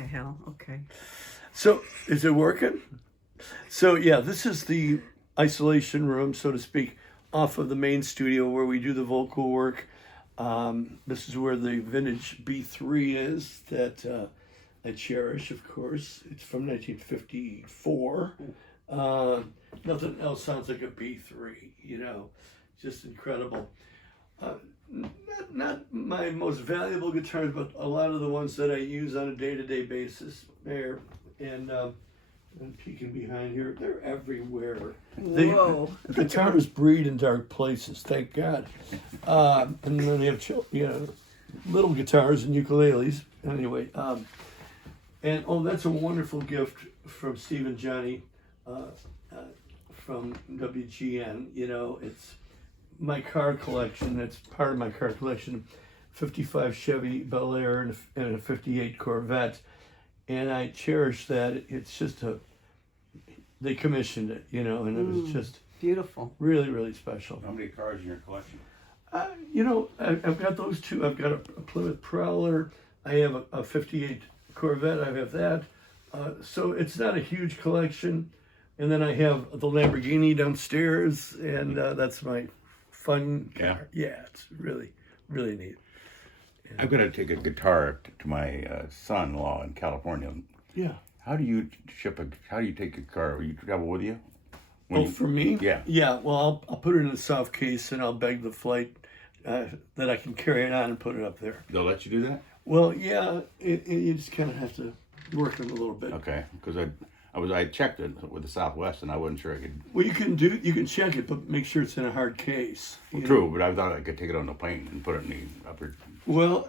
the hell? Okay. So, is it working? So, yeah, this is the isolation room, so to speak, off of the main studio where we do the vocal work. This is where the vintage B3 is that I cherish, of course. It's from 1954. Nothing else sounds like a B3, you know, just incredible. Not my most valuable guitars, but a lot of the ones that I use on a day-to-day basis there. And peeking behind here, they're everywhere. Whoa. Guitars breed in dark places, thank God. And then they have little guitars and ukuleles. Anyway, and that's a wonderful gift from Steve and Johnny from WGN. You know, it's my car collection. It's part of my car collection. 55 Chevy Bel Air and a 58 Corvette. And I cherish that. It's just they commissioned it, you know, and it was just beautiful. Really, really special. How many cars in your collection? You know, I've got those two. I've got a Plymouth Prowler. I have a 58 Corvette. I have that. So it's not a huge collection. And then I have the Lamborghini downstairs, and that's my fun car. Yeah, it's really, really neat. Yeah. I'm going to take a guitar to my son-in-law in California. Yeah. How do you take a car? Will you travel with you? For me? Yeah. Yeah, well, I'll put it in a soft case, and I'll beg the flight that I can carry it on and put it up there. They'll let you do that? Well, yeah, you just kind of have to work them a little bit. Okay, because I checked it with the Southwest, and I wasn't sure I could. Well, you can check it, but make sure it's in a hard case. True, but I thought I could take it on the plane and put it in the upper. Well,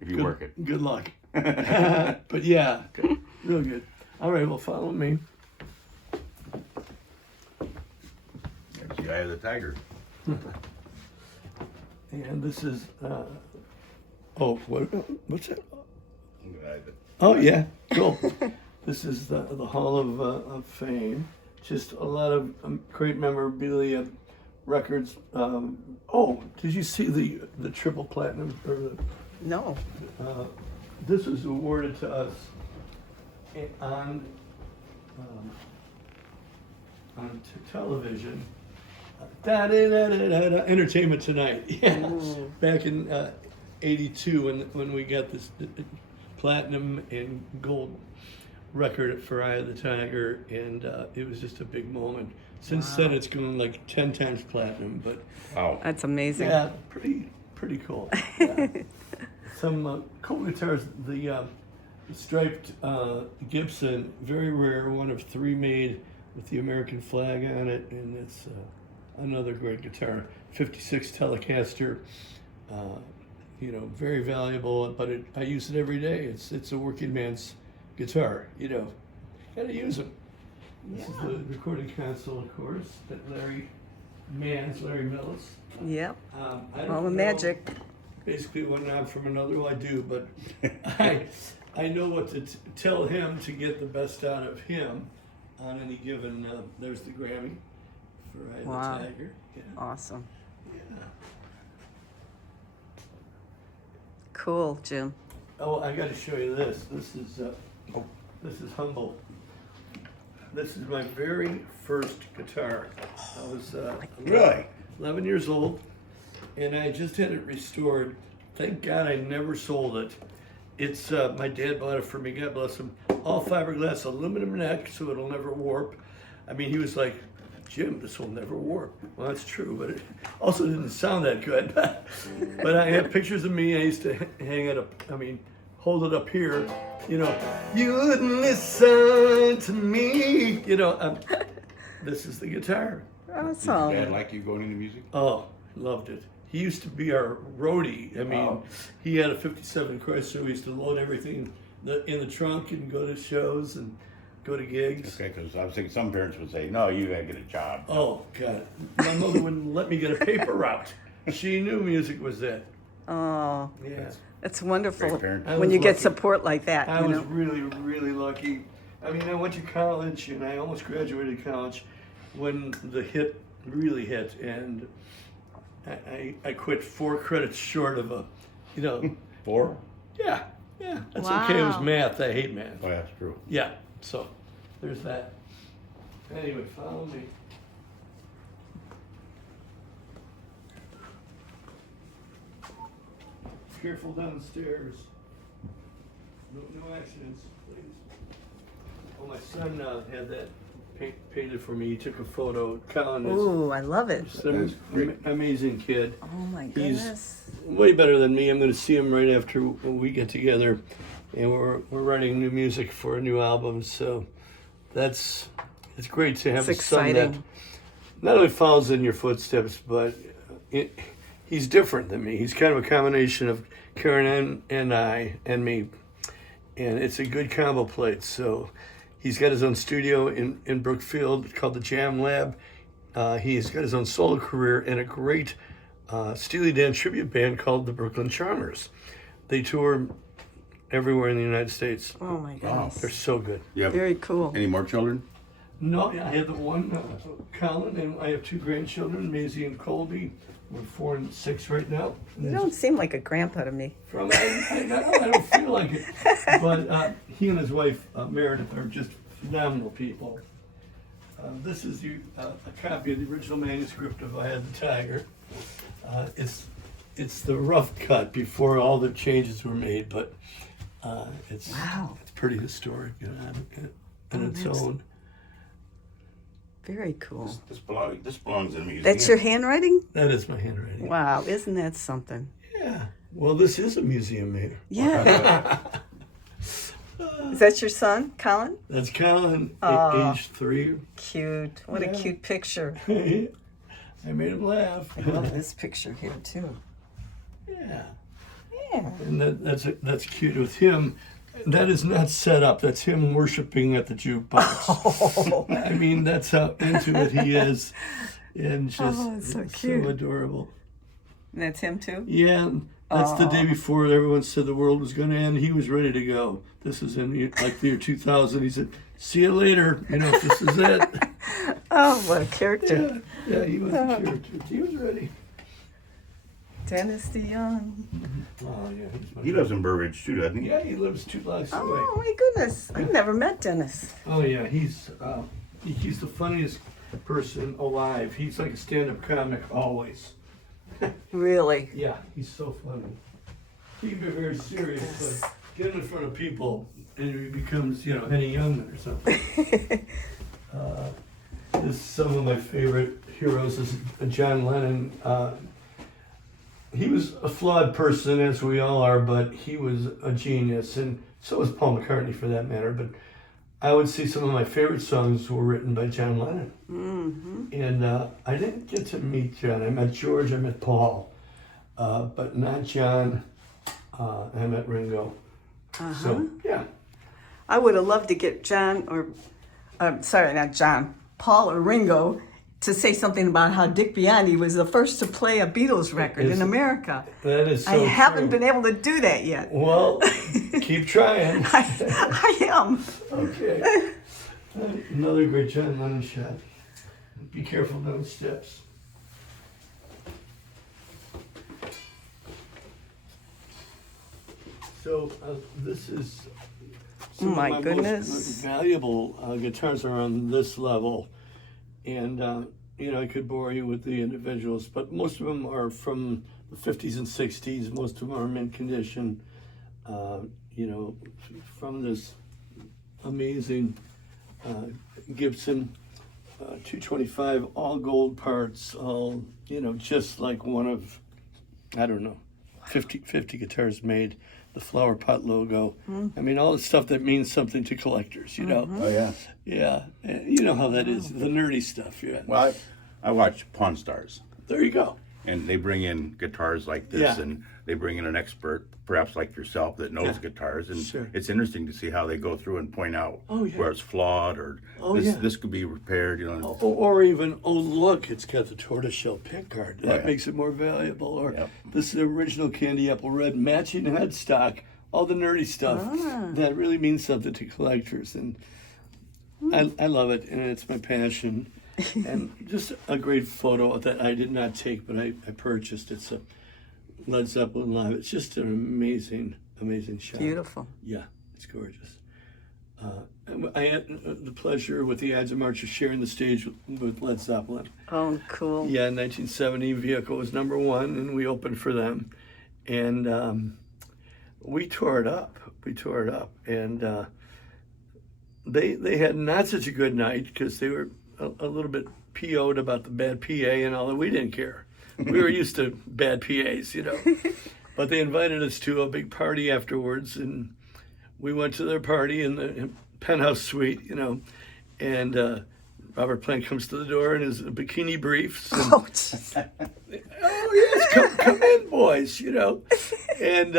if you work it. Good luck. But yeah, okay. Real good. All right, well, follow me. That's the Eye of the Tiger. And this is, what's that? Oh, yeah, cool. This is the Hall of Fame. Just a lot of great memorabilia, records. Did you see the triple platinum? No. This was awarded to us on television. Entertainment Tonight. Yeah, back in '82 when we got this platinum and gold record for Eye of the Tiger, and it was just a big moment. Since then, it's gone like 10 times platinum. But wow, that's amazing. Yeah, pretty cool. Yeah. Some cool guitars. The striped Gibson, very rare, one of 3 made with the American flag on it, and it's another great guitar. 56 Telecaster. Very valuable, but I use it every day. It's a working man's guitar, gotta use them. This is the recording console, of course, that Larry Millis. Yep. All the magic. Basically one knob from another. Well, I do, but I know what to tell him to get the best out of him on any given. There's the Grammy for Eye of the Tiger. Yeah. Awesome. Yeah. Cool, Jim. Oh, I got to show you this. This is humble. This is my very first guitar. I was really 11 years old, and I just had it restored. Thank God I never sold it. It's my dad bought it for me. God bless him. All fiberglass, aluminum neck, so it'll never warp. I mean, he was like, Jim, this will never warp. Well, that's true, but it also didn't sound that good. But I have pictures of me. I used to hang it up. Hold it up here. You wouldn't listen to me. This is the guitar. Awesome. Did your dad like you going into music? Oh, loved it. He used to be our roadie. He had a 57 Chrysler. We used to load everything in the trunk and go to shows and go to gigs. Okay, because I was thinking some parents would say, no, you gotta get a job. Oh, God. My mother wouldn't let me get a paper route. She knew music was it. Oh, yeah. It's wonderful Great when you get lucky. support like that. I was really, really lucky. I went to college, and I almost graduated college when the hit really hit, and I quit 4 credits short of a, 4? Yeah. Yeah, that's okay. It was Wow. math. I hate math. Oh, that's true. Yeah, so there's that. Anyway, follow me. Careful downstairs. No accidents, please. Oh, my son had that painted for me. He took a photo. Colin is Ooh, I love it. some amazing kid. Oh my He's goodness. way better than me. I'm going to see him right after we get together, and we're writing new music for a new album. So it's great to have It's a son that exciting. not only follows in your footsteps, but he's different than me. He's kind of a combination of Karen and me, and it's a good combo plate. So he's got his own studio in Brookfield called the Jam Lab. He's got his own solo career and a great Steely Dan tribute band called the Brooklyn Charmers. They tour everywhere in the United States. Oh my goodness. They're so good. You have Very cool. any more children? No, I have the one, Colin, and I have two grandchildren, Maisie and Colby. We're 4 and 6 right now. You don't seem like a grandpa to me. I don't feel like it. But he and his wife, Meredith, are just phenomenal people. This is a copy of the original manuscript of I Had the Tiger. It's the rough cut before all the changes were made, but it's pretty historic in its own. Very cool. This belongs in a museum. That's your handwriting? That is my handwriting. Wow, isn't that something? Yeah. Well, this is a museum here. Yeah. Is that your son, Colin? That's Colin, age 3. Cute. What a cute picture. I made him laugh. I love this picture here too. Yeah. Yeah. And that's cute with him. That is not set up. That's him worshiping at the jukebox. I mean, that's how into it he is. And just it's so cute. so adorable. And that's him too? Yeah, that's the day before everyone said the world was going to end. He was ready to go. This is in like the year 2000. He said, "See you later. You know, this is it." Oh, what a character. Yeah, he was a character. He was ready. Dennis DeYoung. Oh, yeah. He lives in Burbridge too, doesn't he? Yeah, he lives 2 blocks away. Oh my goodness. I've never met Dennis. Oh yeah, he's the funniest person alive. He's like a stand-up comic always. Really? Yeah, he's so funny. He can be very serious, but get him in front of people and he becomes, Henny Youngman or something. Some of my favorite heroes is John Lennon. He was a flawed person, as we all are, but he was a genius, and so was Paul McCartney for that matter. But I would say some of my favorite songs were written by John Lennon. Mm-hmm. And I didn't get to meet John. I met George, I met Paul, but not John. I met Ringo. So, yeah. I would have loved to get Paul or Ringo to say something about how Dick Biondi was the first to play a Beatles record in America. That is so I haven't true. been able to do that yet. Well, keep trying. I am. Okay. Another great John Lennon shot. Be careful down the steps. So this is some My of my goodness. most valuable guitars are on this level, and I could bore you with the individuals, but most of them are from the 50s and 60s. Most of them are in mint condition. From this amazing Gibson 225, all gold parts, all just like one of 50 guitars made. The flower pot logo. I mean, all the stuff that means something to collectors, Oh yeah. Yeah, you know how that is, the nerdy stuff, yeah. Well, I watch Pawn Stars, There you go. and they bring in guitars like this, Yeah. and they bring in an expert, perhaps like yourself, that knows Yeah. guitars, and Sure. it's interesting to see how they go through and point out Oh, yeah. where it's flawed or Oh, this yeah. this could be repaired. Or even, look, it's got the tortoiseshell pickguard. That yeah. makes it more valuable. Or Yep. this is the original candy apple red, matching headstock, all the nerdy stuff. That really means something to collectors. And I love it, and it's my passion. And just a great photo that I did not take, but I purchased. It's a Led Zeppelin live. It's just an amazing amazing shot. Beautiful. Yeah, it's gorgeous. I had the pleasure with the Ides of March of sharing the stage with Led Zeppelin. Oh, cool. Yeah, in 1970, Vehicle was #1, and we opened for them. And we tore it up. And they had not such a good night because they were a little bit PO'd about the bad PA and all that. We didn't care. We were used to bad PAs, you know. But they invited us to a big party afterwards, and we went to their party in the penthouse suite, you know, and Robert Plant comes to the door in his bikini briefs. And, Oh, jeez. oh yes, come in, boys, you know. And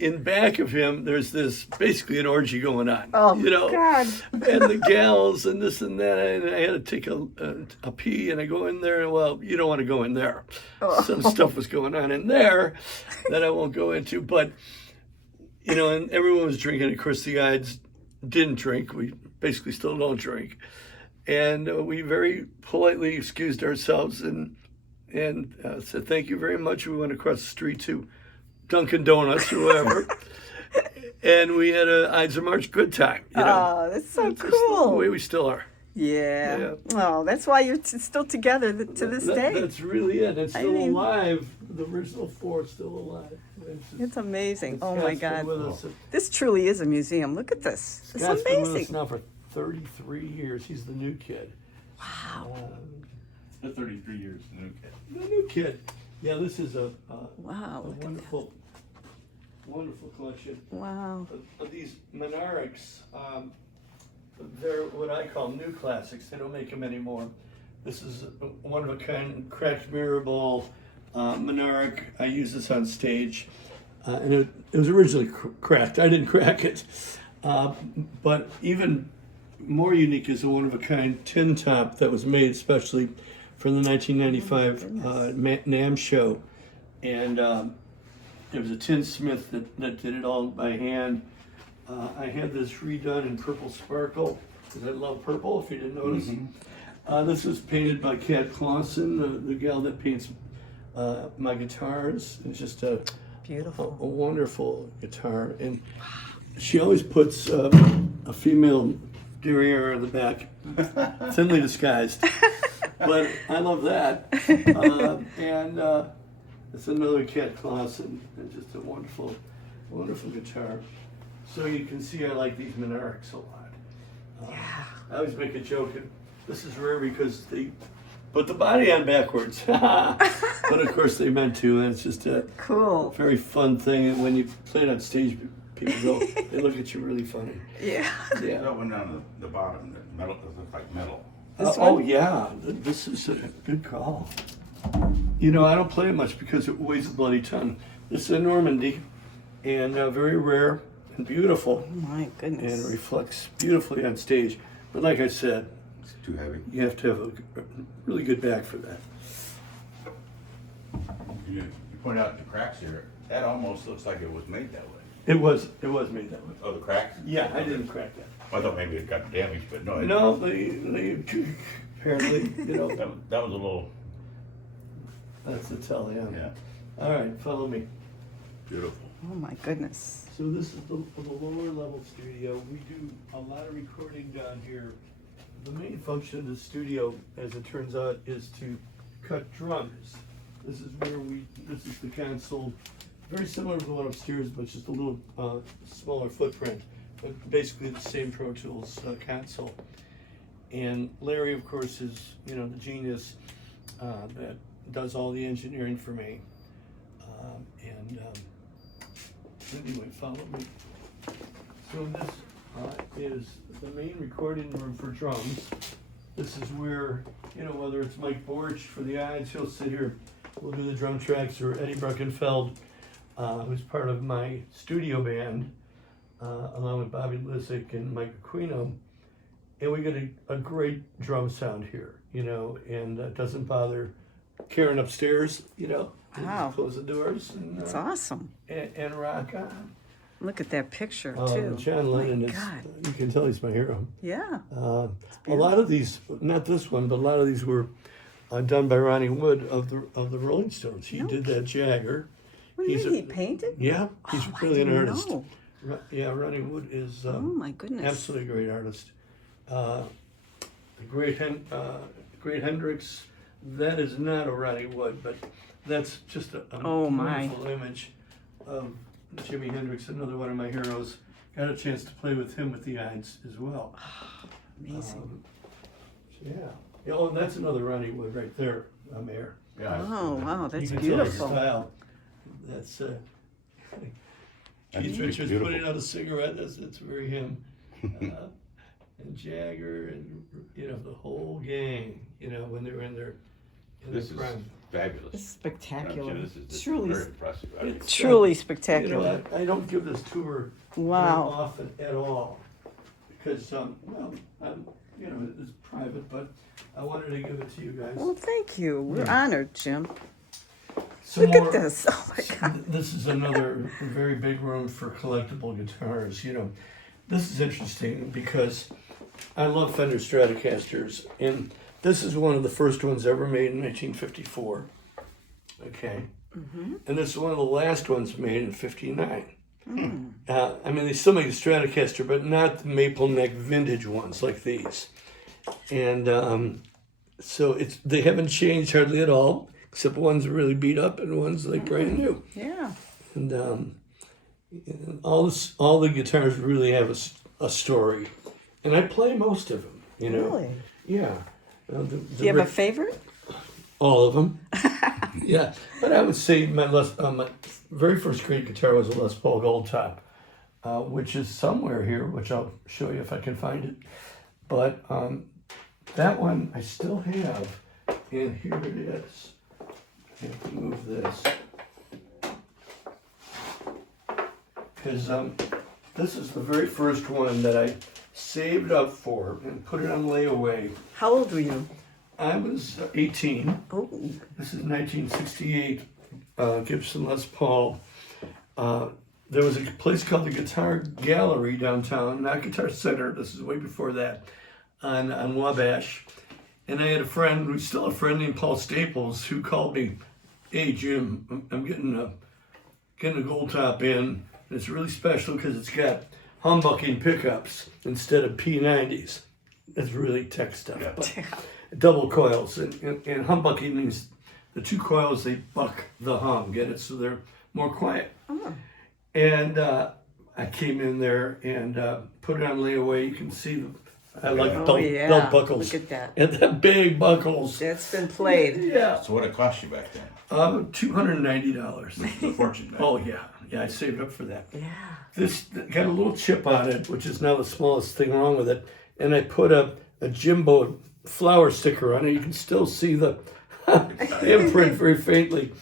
in back of him, there's this basically an orgy going on. Oh, you know? God. And the gals and this and that, and I had to take a pee, and I go in there. Well, you don't want to go in there. Oh. Some stuff was going on in there that I won't go into, but you know, and everyone was drinking. Of course, the Ides didn't drink. We basically still don't drink, and we very politely excused ourselves and said thank you very much. We went across the street to Dunkin' Donuts or whatever, and we had a Ides of March good time. You know? Oh, that's so That's just the cool. way we still are. Yeah. Yeah. Oh, that's why you're still together to this day. That's really it. It's I still mean- alive. The original four is still alive. It's amazing. Oh, Scott's my been God. with us- This truly is a museum. Look at this. It's Scott's been with us amazing. now for 33 years. He's the new kid. Wow. The 33 years, new kid. The new kid. Yeah, this is a Wow. Look at wonderful, wonderful collection that. Wow. of these monarchs. They're what I call new classics. They don't make them anymore. This is a one of a kind cracked mirror ball monarch. I use this on stage, and it was originally cracked. I didn't crack it, but even more unique is a one of a kind tin top that was made especially for the 1995 NAMM show, and there was a tinsmith that did it all by hand. I had this redone in purple sparkle because I love purple. If you didn't notice, this was painted by Kat Clausen, the gal that paints my guitars. It's just a Beautiful. wonderful guitar, and she always puts a female derriere in the back, thinly disguised. But I love that, and it's another Kat Clausen, and just a wonderful, wonderful guitar. So you can see I like these monarchs a lot. Yeah. I always make a joke. This is rare because they put the body on backwards. But of course they meant to, and it's just a Cool. very fun thing. And when you play it on stage, people go, they look at you really funny. Yeah. Yeah. That one down the bottom, the metal, it looks like metal. This Oh one? yeah, this is a good call. You know, I don't play it much because it weighs a bloody ton. This is a Normandy, and very rare and beautiful, Oh, my and goodness. reflects beautifully on stage. But like I said, It's too heavy. you have to have a really good back for that. You point out the cracks here. That almost looks like it was made that way. It was made that way. Oh, the cracks? Yeah, I didn't crack that. I thought maybe it got damaged, but no. No, they apparently, you know, That was a little, that's the tell, yeah. yeah, All right, follow me. beautiful. Oh, my goodness. So this is the lower level studio. We do a lot of recording down here. The main function of the studio, as it turns out, is to cut drums. This is this is the console, very similar to the one upstairs, but just a little smaller footprint, but basically the same Pro Tools console. And Larry, of course, is, you know, the genius that does all the engineering for me. Anyway, follow me. So this is the main recording room for drums. This is where, you know, whether it's Mike Borch for the Ides, he'll sit here, we'll do the drum tracks, or Eddie Bruckenfeld, who's part of my studio band, along with Bobby Lissick and Mike Aquino. And we get a great drum sound here, you know, and it doesn't bother Karen upstairs, you know. They Wow. just close the doors and, It's awesome. and rock on. Look at that picture, Oh, too. John Oh, my Lennon is, God. you can tell he's my hero. Yeah. A lot of these, not this one, but a lot of these were done by Ronnie Wood of the Rolling Stones. He did that Jagger. What do you mean, he painted? Yeah, he's Oh, I really an didn't artist. know. Yeah, Ronnie Wood is Oh my goodness. absolutely a great artist. The Great Hendrix, that is not a Ronnie Wood, but that's just a Oh, my. wonderful image of Jimi Hendrix, another one of my heroes. Got a chance to play with him with the Ides as well. Amazing. Yeah. Oh, and that's another Ronnie Wood right there, Mayor. Yeah. Oh wow, You that's can tell his beautiful. style. That's Keith Richards beautiful. putting out a cigarette. That's very him. And Jagger and the whole gang. When they were in their This is prime. fabulous. This is spectacular. This is Truly, very impressive. I mean, truly spectacular. I don't give this tour Wow. very often at all because it's private, but I wanted to give it to you guys. Well, thank you. We're Yeah. honored, Jim. Some Look more- at this. Oh my God. This is another very big room for collectible guitars. This is interesting because I love Fender Stratocasters, and this is one of the first ones ever made in 1954. Okay. And this is one of the last ones made in 59. They still make the Stratocaster, but not the maple neck vintage ones like these. And so they haven't changed hardly at all, except one's really beat up and one's like brand new. Yeah. And all the guitars really have a story, and I play most of them. Really? Yeah. Do you have a favorite? All of them. Yeah, but I would say my very first great guitar was a Les Paul Goldtop, which is somewhere here, which I'll show you if I can find it. But that one I still have, and here it is. I have to move this. Because this is the very first one that I saved up for and put it on layaway. How old were you? I was 18. Oh. This is 1968 Gibson Les Paul. There was a place called the Guitar Gallery downtown, not Guitar Center. This is way before that, on Wabash. And I had a friend, who's still a friend, named Paul Staples, who called me, "Hey Jim, I'm getting a Goldtop in. It's really special because it's got humbucking pickups instead of P90s. That's really tech stuff. Yeah. But double coils, and humbucking means the two coils, they buck the hum, get it? So they're more quiet. And I came in there and put it on layaway. You can see I like belt buckles. Look at that. And the big buckles. That's been played. Yeah. So what it cost you back then? $290. A fortune back Oh yeah, I saved up for that. Yeah. This got a little chip on it, which is now the smallest thing wrong with it. And I put a Jimbo flower sticker on it. You can still see the imprint very faintly.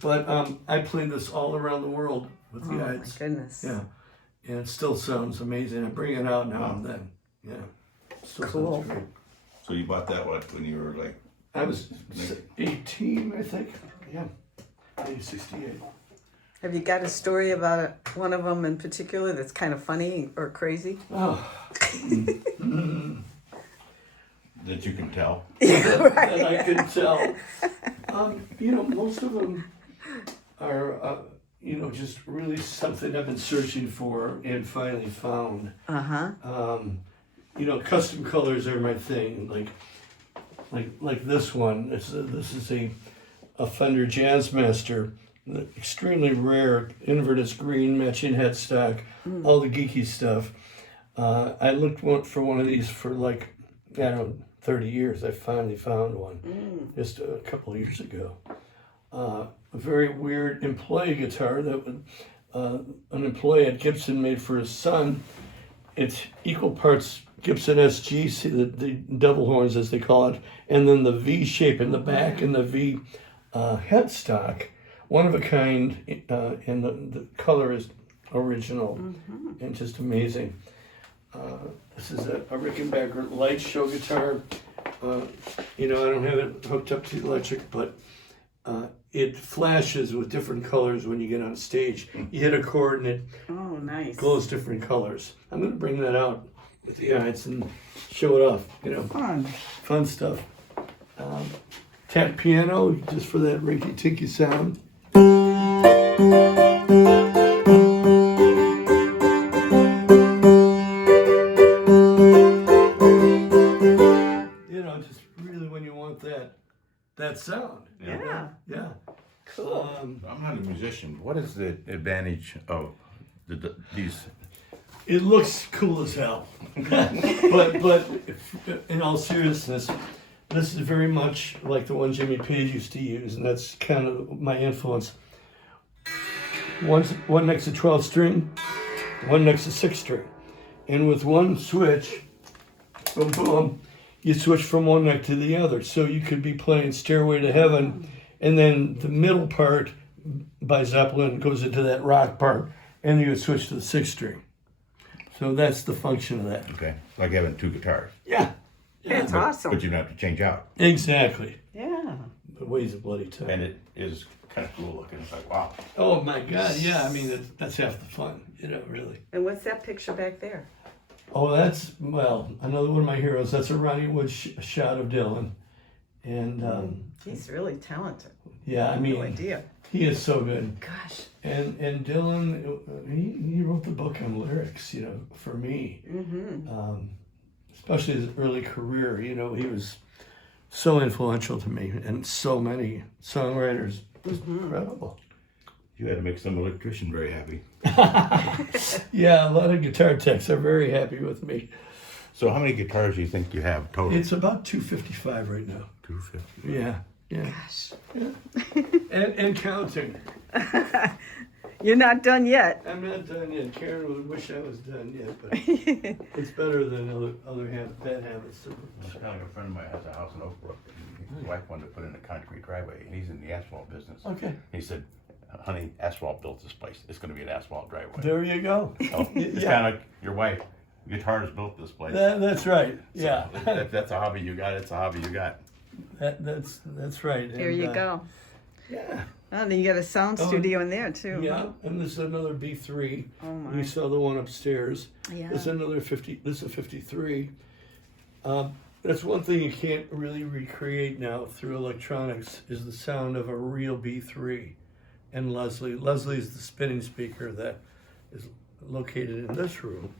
But I played this all around the world with the Oh my Ides. goodness. Yeah, and it still sounds amazing. I bring it out now and then. Yeah, still Cool. sounds great. So you bought that when you were like? I was 18, I think. Yeah, 1968. Have you got a story about one of them in particular that's kind of funny or crazy? Oh, That you can tell. that I can tell. Most of them are, just really something I've been searching for and finally found. Custom colors are my thing. Like this one. This is a Fender Jazzmaster, extremely rare, Inverness green matching headstock, all the geeky stuff. I looked for one of these for 30 years. I finally found one just a couple of years ago. A very weird employee guitar that an employee at Gibson made for his son. It's equal parts Gibson SG, the devil horns as they call it, and then the V shape in the back and the V headstock. One of a kind, and the color is original and just amazing. This is a Rickenbacker light show guitar. I don't have it hooked up to the electric, but it flashes with different colors when you get on stage. You hit a chord and it Oh, nice. glows different colors. I'm going to bring that out with the Ides and show it off. Fun stuff. Tap piano, just for that rinky-tinky sound. that sound. Yeah. Yeah. Cool. I'm not a musician. What is the advantage of these? It looks cool as hell. but in all seriousness, this is very much like the one Jimmy Page used to use, and that's kind of my influence. One next to 12 string, one next to 6 string. And with one switch, boom, boom, you switch from one neck to the other. So you could be playing Stairway to Heaven, and then the middle part by Zeppelin goes into that rock part, and you would switch to the 6 string. So that's the function of that. Okay, like having 2 guitars. Yeah. It's awesome. But you don't have to change out. Exactly. Yeah. It weighs a bloody ton. And it is kind of cool looking. It's like, wow. Oh my God, yeah, I mean, that's half the fun, really. And what's that picture back there? Oh, that's, well, another one of my heroes. That's a Ronnie Wood shot of Dylan. And, He's really talented. yeah, I mean, No idea. he is so good. Gosh. And Dylan, he wrote the book on lyrics, for me. Especially his early career, he was so influential to me, and so many songwriters. It was incredible. You had to make some electrician very happy. Yeah, a lot of guitar techs are very happy with me. So how many guitars do you think you have total? It's about 255 right now. 250. Yeah. Gosh. And counting. You're not done yet. I'm not done yet. Karen would wish I was done yet, but it's better than other bad habits. Like a friend of mine has a house in Oak Brook. His wife wanted to put in a concrete driveway, and he's in the asphalt business. Okay. He said, honey, asphalt built this place. It's going to be an asphalt driveway. There you go. So it's kind of like your wife. Guitars built this place. That's right. So Yeah. that's a hobby you got. It's a hobby you got. That's right. There you go. Yeah. Oh, then you got a sound studio in there too. Yeah, and this is another B3. Oh my. You saw the one upstairs. Yeah. This is another 50. This is a 53. That's one thing you can't really recreate now through electronics is the sound of a real B3. And Leslie. Leslie is the spinning speaker that is located in this room.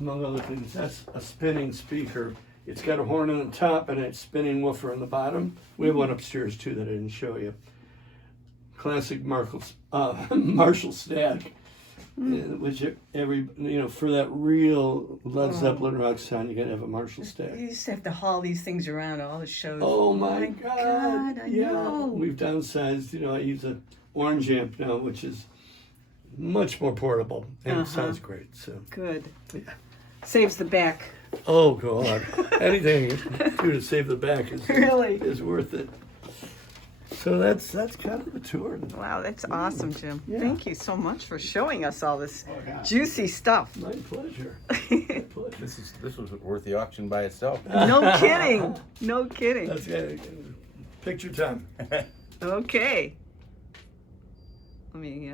Among other things, that's a spinning speaker. It's got a horn on the top and a spinning woofer on the bottom. We have one upstairs too that I didn't show you. Classic Marshall stack, which for that real Led Zeppelin rock sound, you gotta have a Marshall stack. You used to have to haul these things around to all the shows. Oh my God! I Yeah, know. we've downsized. I use a orange amp now, which is much more portable and it sounds great. So Good. yeah. Saves the back. Oh God! Anything you can do to save the back is Really? is worth it. So that's kind of the tour. Wow, that's awesome, Jim. Yeah. Thank you so much for showing us all this yeah. juicy stuff. My pleasure. My pleasure. This was worth the auction by itself. No kidding. No kidding. That's picture time. Okay. Let me